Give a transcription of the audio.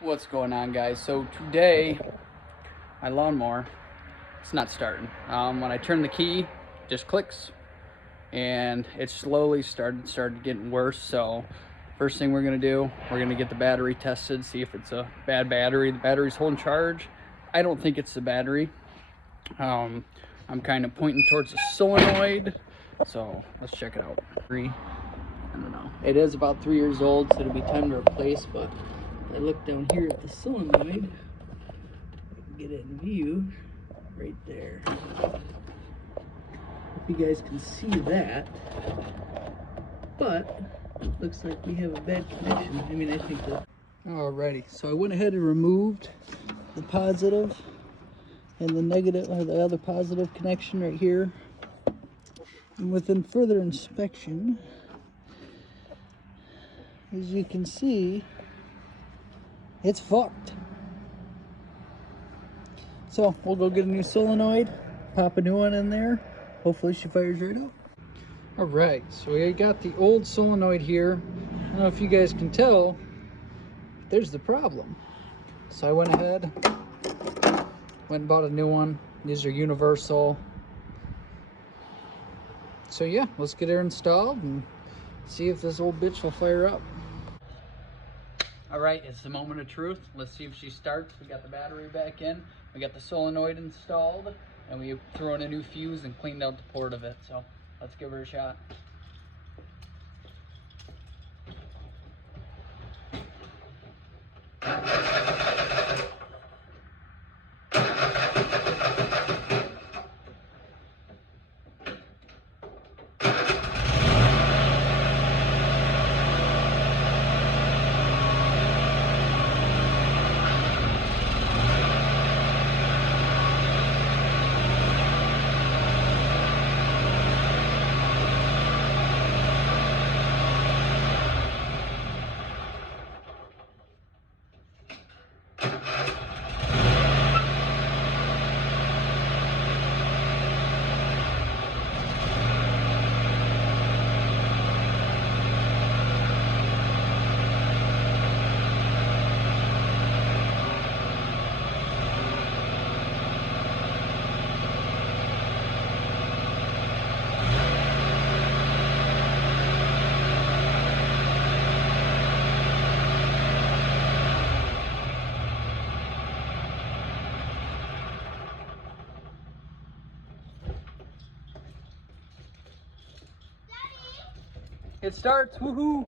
What's going on, guys? So today my lawnmower, it's not starting. When I turn the key, it just clicks, and it slowly started getting worse. So first thing we're gonna do, we're gonna get the battery tested, see if it's a bad battery. The battery's holding charge. I don't think it's the battery. I'm kind of pointing towards the solenoid, so let's check it out. I don't know. It is about 3 years old, so it'll be time to replace. But I look down here at the solenoid, get it in view right there. Hope you guys can see that. But looks like we have a bad connection. I mean, I think that. Alrighty, so I went ahead and removed the positive and the negative, or the other positive connection right here. And within further inspection, as you can see, it's fucked. So we'll go get a new solenoid, pop a new one in there. Hopefully she fires right up. All right, so we got the old solenoid here. I don't know if you guys can tell, but there's the problem. So I went ahead, went and bought a new one. These are universal. So yeah, let's get her installed and see if this old bitch will fire up. All right, it's the moment of truth. Let's see if she starts. We got the battery back in, we got the solenoid installed, and we threw in a new fuse and cleaned out the port of it. So let's give her a shot. It starts, woohoo!